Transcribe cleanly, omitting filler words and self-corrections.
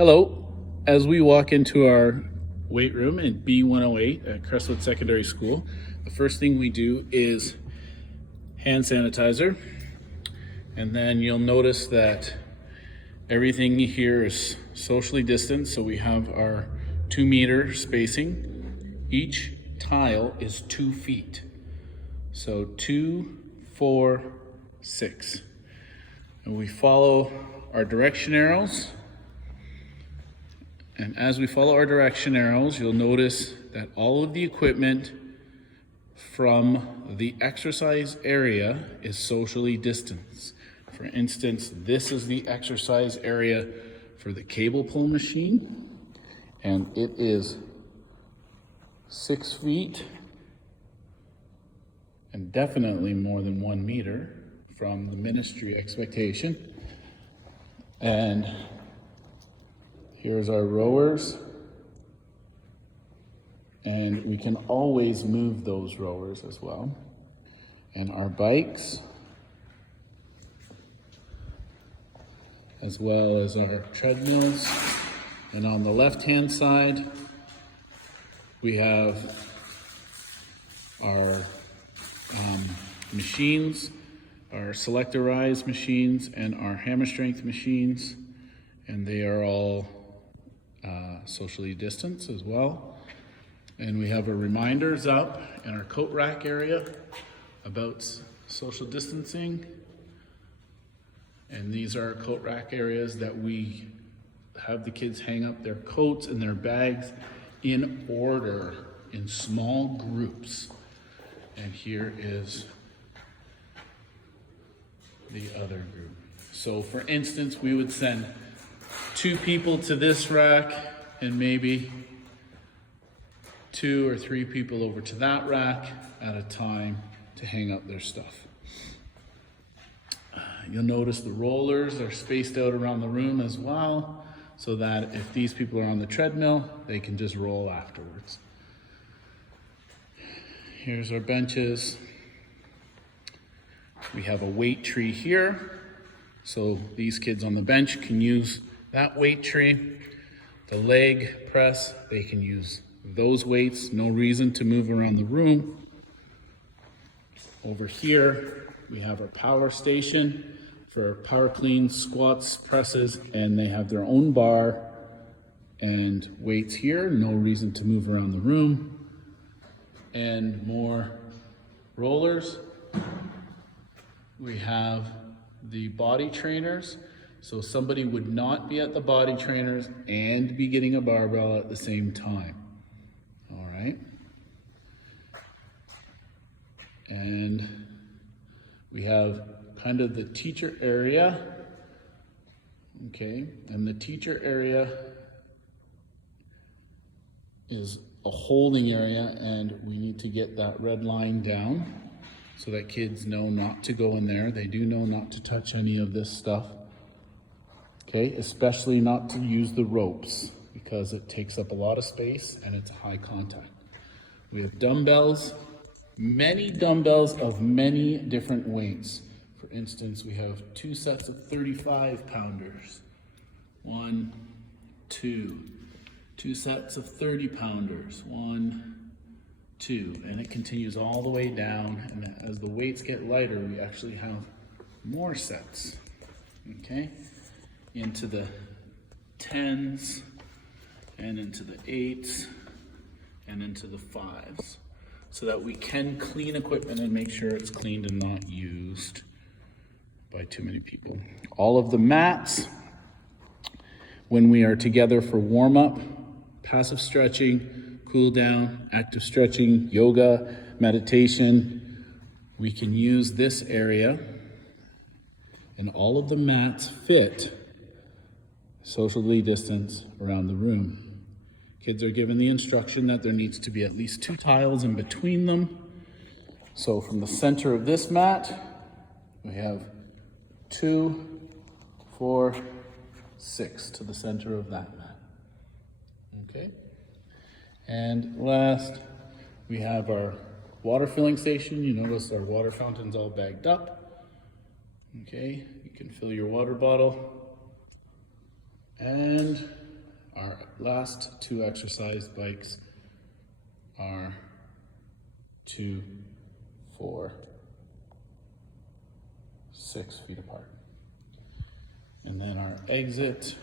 Hello. As we walk into our weight room in B108 at Crestwood Secondary School, the first thing we do is hand sanitizer. And then you'll notice that everything here is socially distanced. So we have our 2-meter spacing. Each tile is 2 feet. So 2, 4, 6. And we follow our direction arrows. And as we follow our direction arrows, you'll notice that all of the equipment from the exercise area is socially distanced. For instance, this is the exercise area for the cable pull machine, and it is 6 feet and definitely more than 1 meter from the ministry expectation. And here's our rowers, and we can always move those rowers as well. And our bikes, as well as our treadmills. And on the left-hand side, we have our machines, our selectorized machines, and our hammer strength machines, and they are all socially distanced as well. And we have our reminders up in our coat rack area about social distancing. And these are our coat rack areas that we have the kids hang up their coats and their bags in order in small groups. And here is the other group. So for instance, we would send 2 people to this rack and maybe 2 or 3 people over to that rack at a time to hang up their stuff. You'll notice the rollers are spaced out around the room as well, so that if these people are on the treadmill, they can just roll afterwards. Here's our benches. We have a weight tree here, so these kids on the bench can use that weight tree. The leg press, they can use those weights. No reason to move around the room. Over here, we have our power station for power clean, squats, presses, and they have their own bar and weights here. No reason to move around the room. And more rollers. We have the body trainers. So somebody would not be at the body trainers and be getting a barbell at the same time. All right. And we have kind of the teacher area. Okay, and the teacher area is a holding area, and we need to get that red line down so that kids know not to go in there. They do know not to touch any of this stuff. Okay, especially not to use the ropes because it takes up a lot of space and it's high contact. We have dumbbells, many dumbbells of many different weights. For instance, we have 2 sets of 35 pounders. 1, 2. 2 sets of 30 pounders. 1, 2. And it continues all the way down. And as the weights get lighter, we actually have more sets. Okay? Into the 10s, and into the 8s, and into the 5s. So that we can clean equipment and make sure it's cleaned and not used by too many people. All of the mats, when we are together for warm-up, passive stretching, cool down, active stretching, yoga, meditation, we can use this area, and all of the mats fit socially distanced around the room. Kids are given the instruction that there needs to be at least 2 tiles in between them. So from the center of this mat, we have 2, 4, 6 to the center of that mat. Okay. And last, we have our water filling station. You notice our water fountain's all bagged up. Okay, you can fill your water bottle. And last two exercise bikes are 2, 4, 6 feet apart. And then our exit